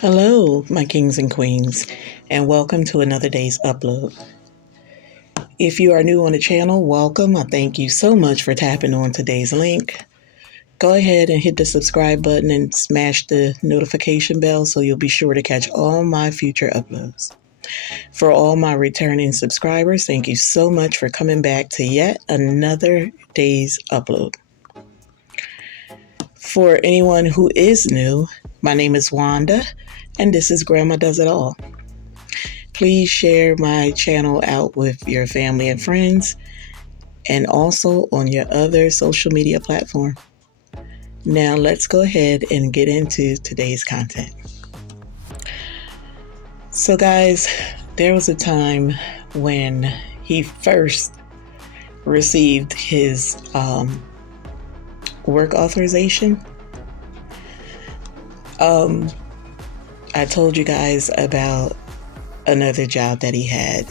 Hello, my kings and queens, and welcome to another day's upload. If you are new on the channel, welcome. I thank you so much for tapping on today's link. Go ahead and hit the subscribe button and smash the notification bell so you'll be sure to catch all my future uploads. For all my returning subscribers, thank you so much for coming back to yet another day's upload. For anyone who is new, my name is Wanda, and this is Grandma Does It All. Please share my channel out with your family and friends, and also on your other social media platform. Now let's go ahead and get into today's content. So guys, there was a time when he first received his work authorization. I told you guys about another job that he had,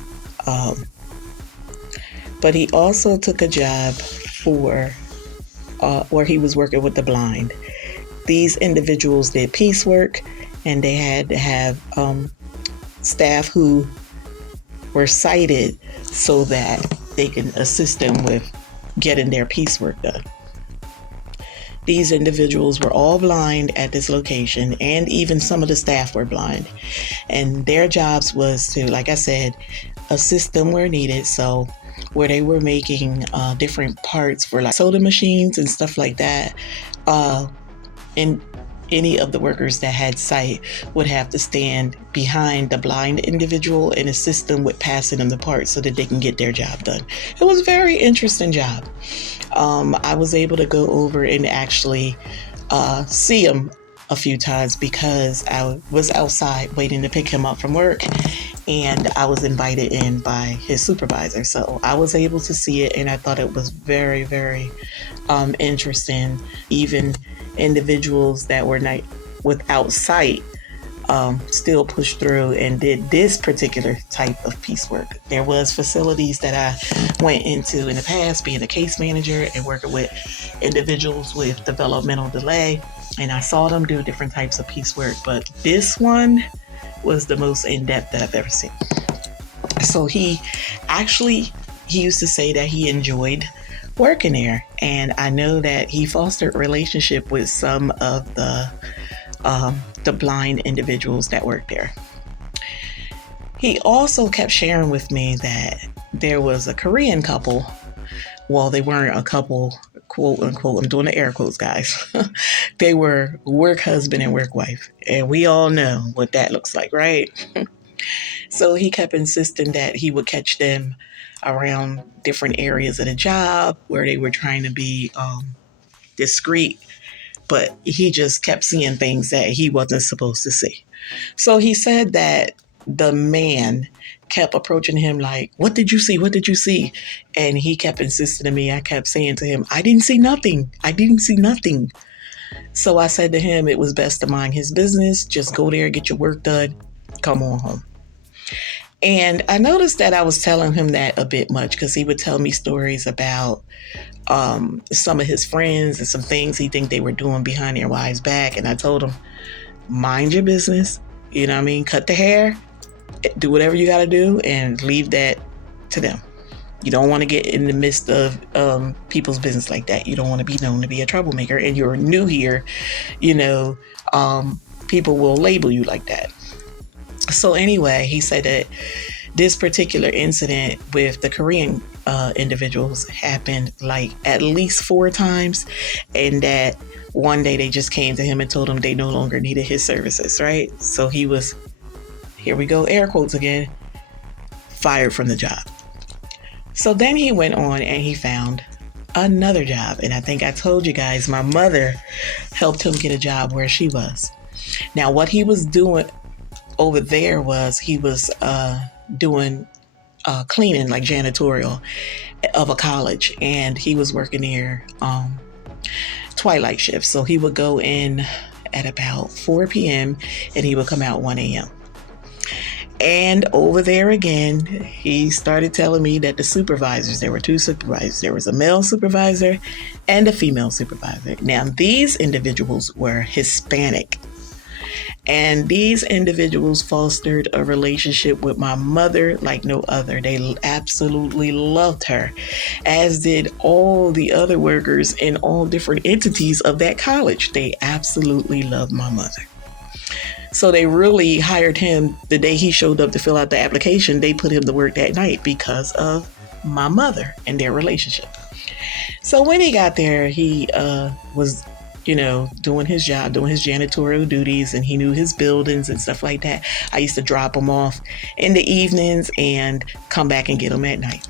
but he also took a job for where he was working with the blind. These individuals did piecework, and they had to have staff who were sighted so that they can assist them with getting their piecework done. These individuals were all blind at this location, and even some of the staff were blind. And their jobs was to, like I said, assist them where needed. So where they were making different parts for like soda machines and stuff like that, and any of the workers that had sight would have to stand behind the blind individual and assist them with passing them the parts so that they can get their job done. It was a very interesting job. I was able to go over and actually see him a few times because I was outside waiting to pick him up from work, and I was invited in by his supervisor. So I was able to see it, and I thought it was very, very interesting. Even individuals that were not without sight still pushed through and did this particular type of piecework. There was facilities that I went into in the past, being a case manager and working with individuals with developmental delay, and I saw them do different types of piecework, but this one was the most in-depth that I've ever seen. So he used to say that he enjoyed working there, and I know that he fostered a relationship with some of the blind individuals that worked there. He also kept sharing with me that there was a Korean couple. Well, they weren't a couple, quote unquote, I'm doing the air quotes, guys. They were work husband and work wife, and we all know what that looks like, right? So he kept insisting that he would catch them around different areas of the job where they were trying to be discreet, but he just kept seeing things that he wasn't supposed to see. So he said that the man kept approaching him like, "What did you see? What did you see?" And he kept insisting to me. I kept saying to him, "I didn't see nothing. I didn't see nothing." So I said to him, it was best to mind his business. Just go there, get your work done, come on home. And I noticed that I was telling him that a bit much because he would tell me stories about some of his friends and some things he think they were doing behind their wives' back. And I told him, mind your business. You know what I mean? Cut the hair, do whatever you got to do, and leave that to them. You don't want to get in the midst of people's business like that. You don't want to be known to be a troublemaker, and you're new here. You know, people will label you like that. So anyway, he said that this particular incident with the Korean individuals happened like at least 4 times, and that one day they just came to him and told him they no longer needed his services, right? So he was, here we go, air quotes again, fired from the job. So then he went on and he found another job. And I think I told you guys, my mother helped him get a job where she was. Now, what he was doing over there was he was doing cleaning, like janitorial of a college, and he was working there twilight shifts. So he would go in at about 4 p.m. and he would come out 1 a.m. And over there again, he started telling me that the supervisors, there were 2 supervisors. There was a male supervisor and a female supervisor. Now, these individuals were Hispanic. And these individuals fostered a relationship with my mother like no other. They absolutely loved her, as did all the other workers in all different entities of that college. They absolutely loved my mother. So they really hired him the day he showed up to fill out the application. They put him to work that night because of my mother and their relationship. So when he got there, he was, doing his job, doing his janitorial duties, and he knew his buildings and stuff like that. I used to drop him off in the evenings and come back and get him at night.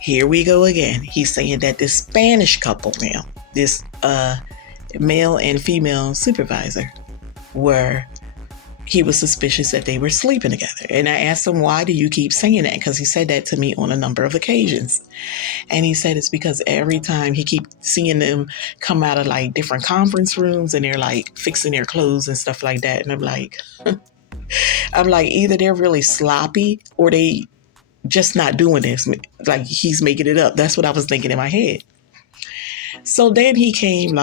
Here we go again. He's saying that this Spanish couple now, this male and female supervisor, he was suspicious that they were sleeping together. And I asked him, why do you keep saying that? Because he said that to me on a number of occasions. And he said it's because every time he keeps seeing them come out of like different conference rooms and they're like fixing their clothes and stuff like that. And I'm like, either they're really sloppy or they just not doing this. Like he's making it up. That's what I was thinking in my head. So then he came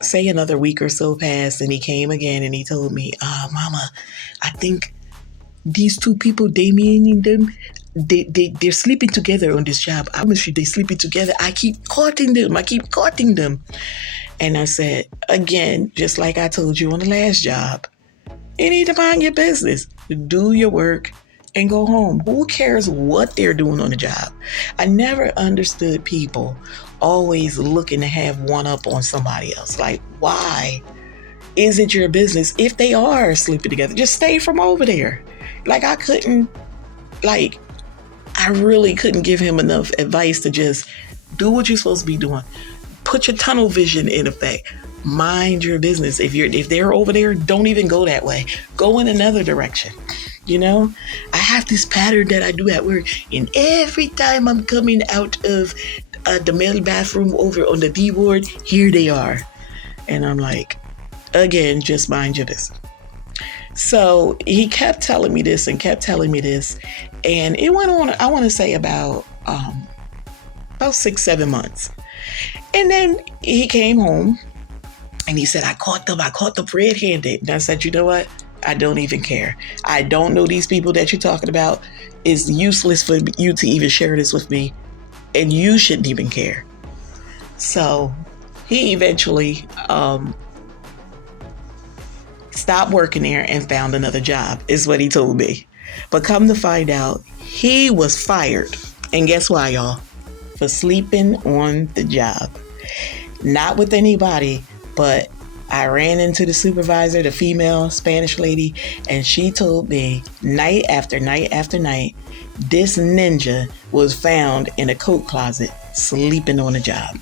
say another week or so passed, and he came again and he told me, Mama, I think these two people, Damien and them, they're sleeping together on this job. I promise you, they're sleeping together. I keep courting them. And I said, again, just like I told you on the last job, you need to mind your business. Do your work and go home. Who cares what they're doing on the job? I never understood people always looking to have one up on somebody else. Like, why is it your business if they are sleeping together? Just stay from over there. I really couldn't give him enough advice to just do what you're supposed to be doing. Put your tunnel vision in effect. Mind your business. If they're over there, don't even go that way. Go in another direction. I have this pattern that I do at work, and every time I'm coming out of the male bathroom over on the D ward, here they are. And I'm like, again, just mind your business. So he kept telling me this, and it went on, I want to say about 6-7 months. And then he came home and he said, I caught them red-handed. And I said, you know what? I don't even care. I don't know these people that you're talking about. It's useless for you to even share this with me. And you shouldn't even care. So he eventually stopped working there and found another job, is what he told me. But come to find out, he was fired. And guess why, y'all? For sleeping on the job. Not with anybody, but I ran into the supervisor, the female Spanish lady, and she told me night after night after night, this ninja was found in a coat closet sleeping on the job.